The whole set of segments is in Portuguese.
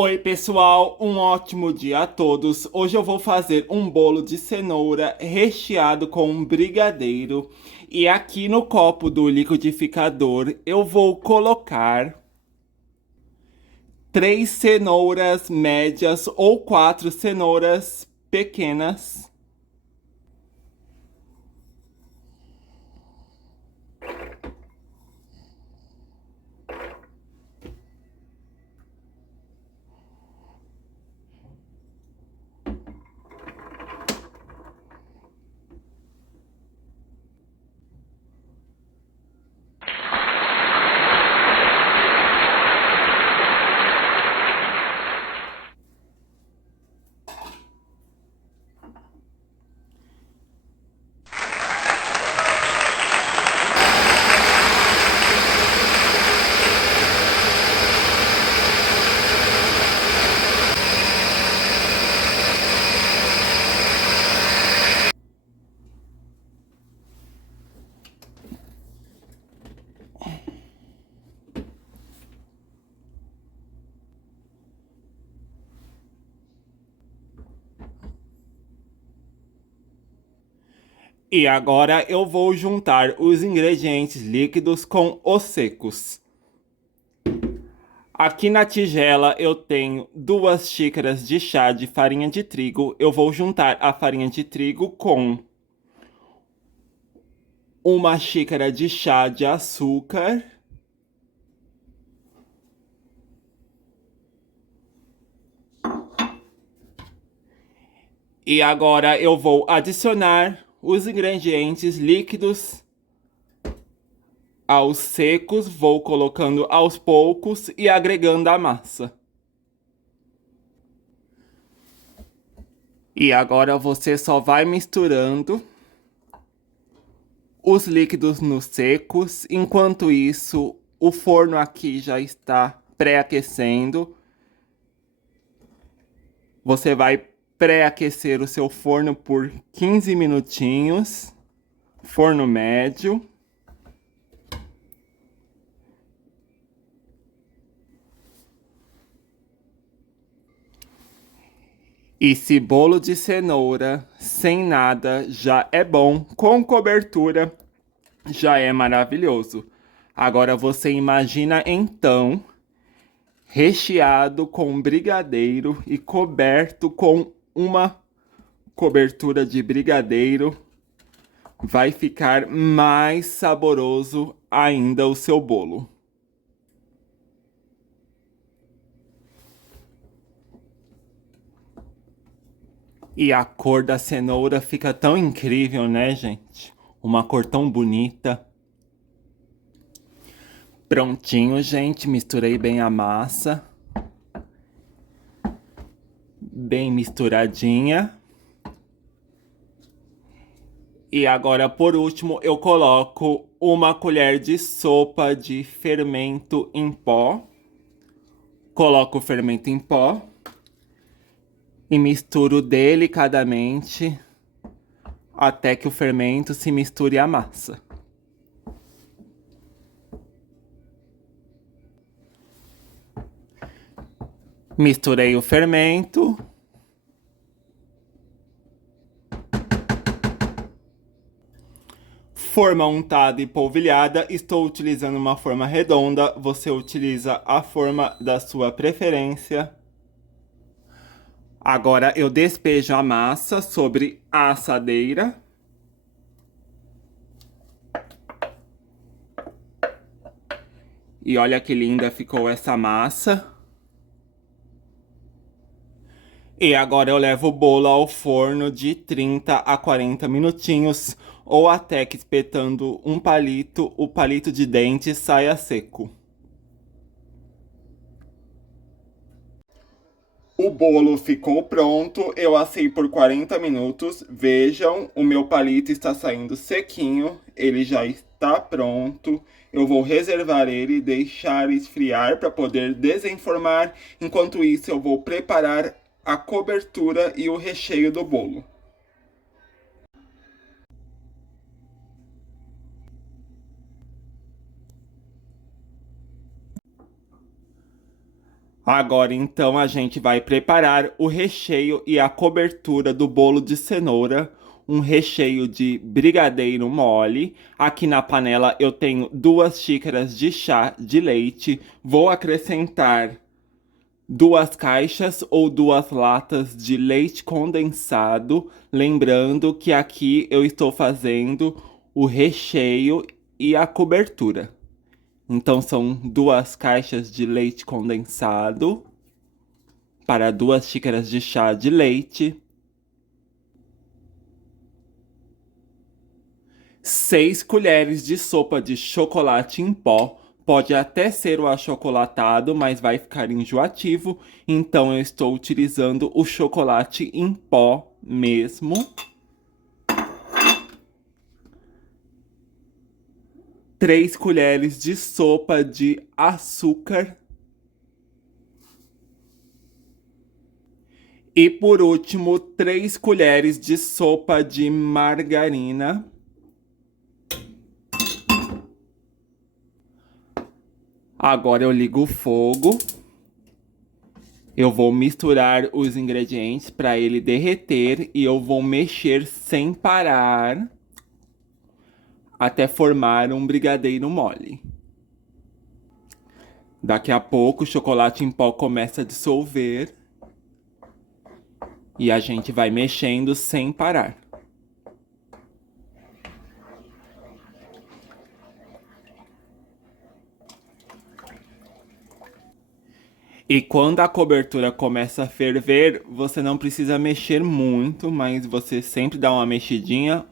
Oi, pessoal, um ótimo dia a todos. Hoje eu vou fazer um bolo de cenoura recheado com um brigadeiro. E aqui no copo do liquidificador eu vou colocar 3 cenouras médias ou 4 cenouras pequenas. E agora eu vou juntar os ingredientes líquidos com os secos. Aqui na tigela eu tenho 2 xícaras de chá de farinha de trigo. Eu vou juntar a farinha de trigo com 1 xícara de chá de açúcar. E agora eu vou adicionar os ingredientes líquidos aos secos. Vou colocando aos poucos e agregando a massa. E agora você só vai misturando os líquidos nos secos. Enquanto isso, o forno aqui já está pré-aquecendo. Você vai pré-aquecer o seu forno por 15 minutinhos, forno médio. E se bolo de cenoura sem nada já é bom, com cobertura já é maravilhoso. Agora você imagina então recheado com brigadeiro e coberto com uma cobertura de brigadeiro. Vai ficar mais saboroso ainda o seu bolo. E a cor da cenoura fica tão incrível, né, gente? Uma cor tão bonita. Prontinho, gente. Misturei bem a massa. Bem misturadinha. E agora, por último, eu coloco 1 colher de sopa de fermento em pó. Coloco o fermento em pó. E misturo delicadamente até que o fermento se misture à massa. Misturei o fermento. Forma untada e polvilhada. Estou utilizando uma forma redonda. Você utiliza a forma da sua preferência. Agora eu despejo a massa sobre a assadeira. E olha que linda ficou essa massa. E agora eu levo o bolo ao forno de 30 a 40 minutinhos, ou até que espetando um palito, o palito de dente saia seco. O bolo ficou pronto, eu assei por 40 minutos. Vejam, o meu palito está saindo sequinho, ele já está pronto. Eu vou reservar ele e deixar esfriar para poder desenformar. Enquanto isso, eu vou preparar a cobertura e o recheio do bolo. Agora então a gente vai preparar o recheio e a cobertura do bolo de cenoura, um recheio de brigadeiro mole. Aqui na panela eu tenho 2 xícaras de chá de leite. Vou acrescentar 2 caixas ou 2 latas de leite condensado. Lembrando que aqui eu estou fazendo o recheio e a cobertura. Então são 2 caixas de leite condensado para 2 xícaras de chá de leite, 6 colheres de sopa de chocolate em pó. Pode até ser o achocolatado, mas vai ficar enjoativo, então eu estou utilizando o chocolate em pó mesmo. 3 colheres de sopa de açúcar. E por último, 3 colheres de sopa de margarina. Agora eu ligo o fogo. Eu vou misturar os ingredientes para ele derreter e eu vou mexer sem parar até formar um brigadeiro mole. Daqui a pouco o chocolate em pó começa a dissolver e a gente vai mexendo sem parar. E quando a cobertura começa a ferver, você não precisa mexer muito, mas você sempre dá uma mexidinha,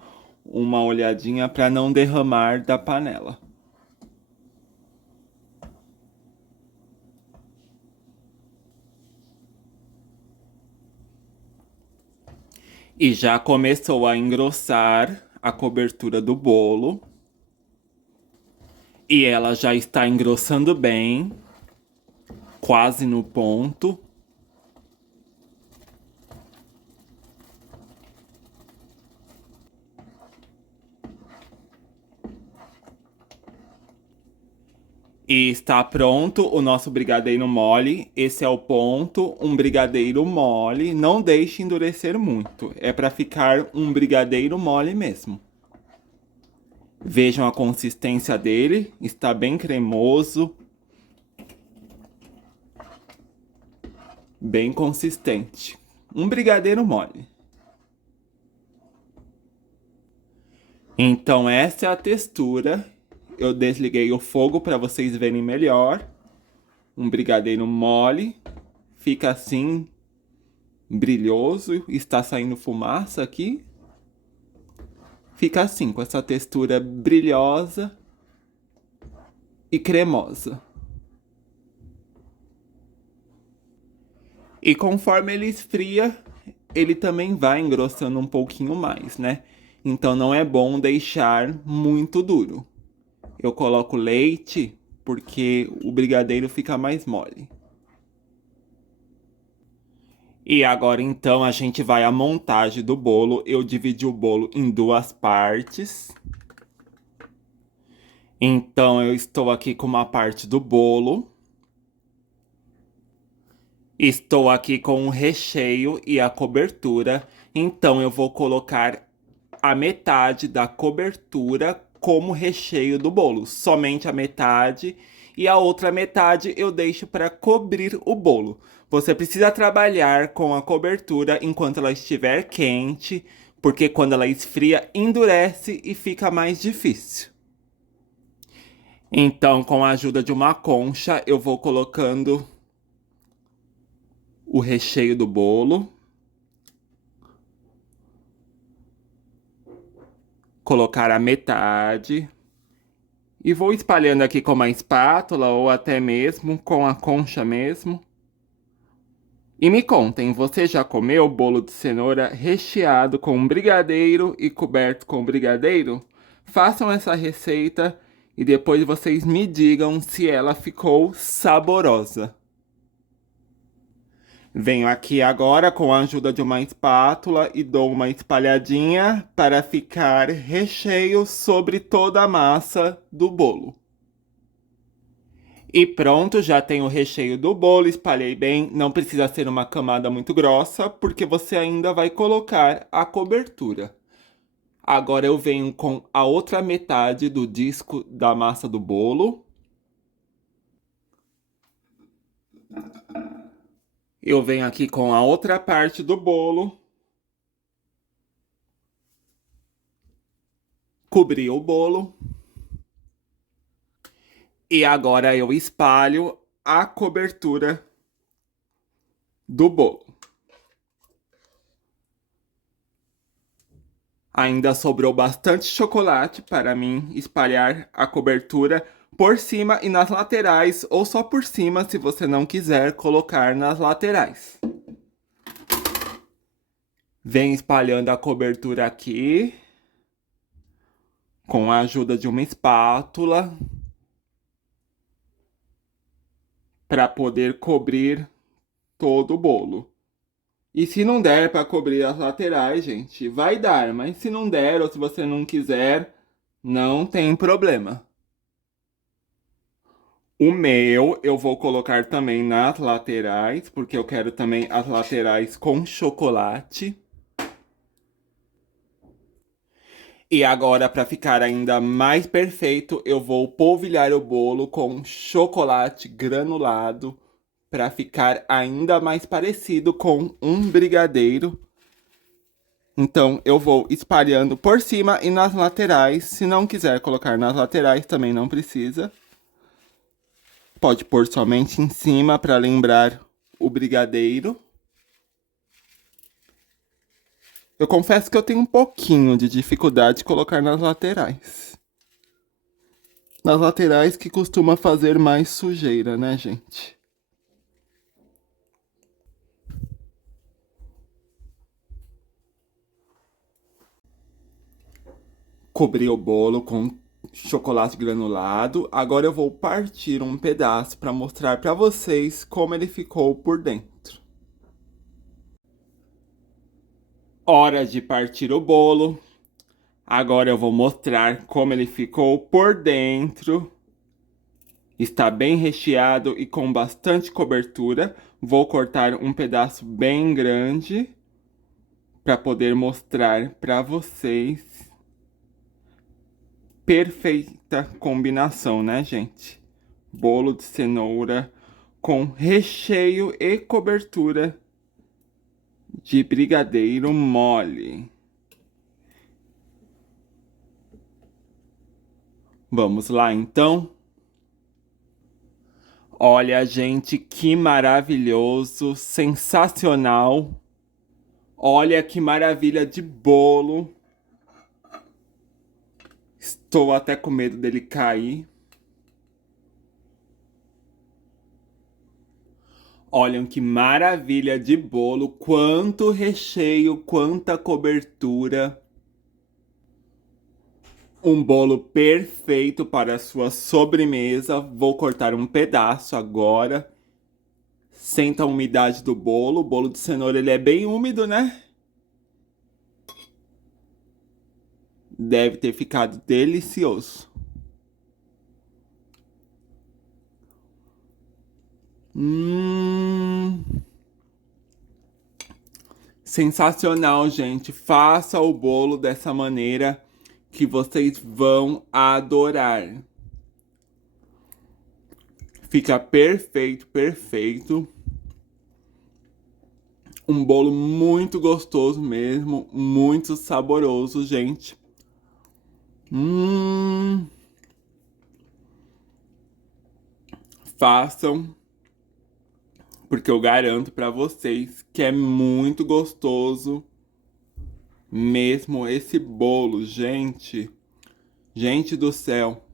uma olhadinha para não derramar da panela. E já começou a engrossar a cobertura do bolo. E ela já está engrossando bem, quase no ponto. E está pronto o nosso brigadeiro mole. Esse é o ponto, um brigadeiro mole. Não deixe endurecer muito, é para ficar um brigadeiro mole mesmo. Vejam a consistência dele, está bem cremoso. Bem consistente. Um brigadeiro mole. Então essa é a textura. Eu desliguei o fogo para vocês verem melhor. Um brigadeiro mole. Fica assim, brilhoso. Está saindo fumaça aqui. Fica assim, com essa textura brilhosa e cremosa. E conforme ele esfria, ele também vai engrossando um pouquinho mais, né? Então não é bom deixar muito duro. Eu coloco leite porque o brigadeiro fica mais mole. E agora então a gente vai à montagem do bolo. Eu dividi o bolo em 2 partes. Então eu estou aqui com uma parte do bolo. Estou aqui com o recheio e a cobertura. Então eu vou colocar a metade da cobertura como recheio do bolo. Somente a metade. E a outra metade eu deixo para cobrir o bolo. Você precisa trabalhar com a cobertura enquanto ela estiver quente, porque quando ela esfria, endurece e fica mais difícil. Então, com a ajuda de uma concha, eu vou colocando o recheio do bolo. Colocar a metade. E vou espalhando aqui com uma espátula ou até mesmo com a concha mesmo. E me contem, você já comeu bolo de cenoura recheado com brigadeiro e coberto com brigadeiro? Façam essa receita e depois vocês me digam se ela ficou saborosa. Venho aqui agora com a ajuda de uma espátula e dou uma espalhadinha para ficar recheio sobre toda a massa do bolo. E pronto, já tem o recheio do bolo, espalhei bem. Não precisa ser uma camada muito grossa, porque você ainda vai colocar a cobertura. Agora eu venho com a outra metade do disco da massa do bolo. Eu venho aqui com a outra parte do bolo. Cobri o bolo. E agora eu espalho a cobertura do bolo. Ainda sobrou bastante chocolate para mim espalhar a cobertura por cima e nas laterais, ou só por cima se você não quiser colocar nas laterais. Vem espalhando a cobertura aqui, com a ajuda de uma espátula, para poder cobrir todo o bolo. E se não der para cobrir as laterais, gente, vai dar, mas se não der ou se você não quiser, não tem problema. O meu eu vou colocar também nas laterais, porque eu quero também as laterais com chocolate. E agora, para ficar ainda mais perfeito, eu vou polvilhar o bolo com chocolate granulado para ficar ainda mais parecido com um brigadeiro. Então, eu vou espalhando por cima e nas laterais. Se não quiser colocar nas laterais, também não precisa. Pode pôr somente em cima para lembrar o brigadeiro. Eu confesso que eu tenho um pouquinho de dificuldade de colocar nas laterais. Nas laterais que costuma fazer mais sujeira, né, gente? Cobri o bolo com chocolate granulado. Agora eu vou partir um pedaço para mostrar para vocês como ele ficou por dentro. Hora de partir o bolo. Agora eu vou mostrar como ele ficou por dentro. Está bem recheado e com bastante cobertura. Vou cortar um pedaço bem grande para poder mostrar para vocês. Perfeita combinação, né, gente? Bolo de cenoura com recheio e cobertura de brigadeiro mole. Vamos lá, então? Olha, gente, que maravilhoso, sensacional. Olha que maravilha de bolo. Estou até com medo dele cair. Olhem que maravilha de bolo, quanto recheio, quanta cobertura. Um bolo perfeito para a sua sobremesa. Vou cortar um pedaço agora. Senta a umidade do bolo. O bolo de cenoura ele é bem úmido, né? Deve ter ficado delicioso. Sensacional, gente. Faça o bolo dessa maneira que vocês vão adorar. Fica perfeito, perfeito. Um bolo muito gostoso mesmo, muito saboroso, gente. Façam, porque eu garanto pra vocês que é muito gostoso mesmo esse bolo, gente. Gente do céu.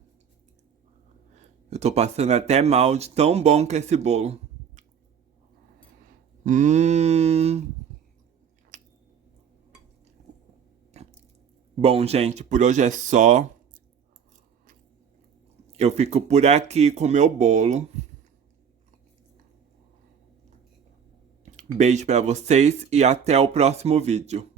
Eu tô passando até mal de tão bom que é esse bolo. Bom, gente, por hoje é só. Eu fico por aqui com meu bolo. Beijo pra vocês e até o próximo vídeo.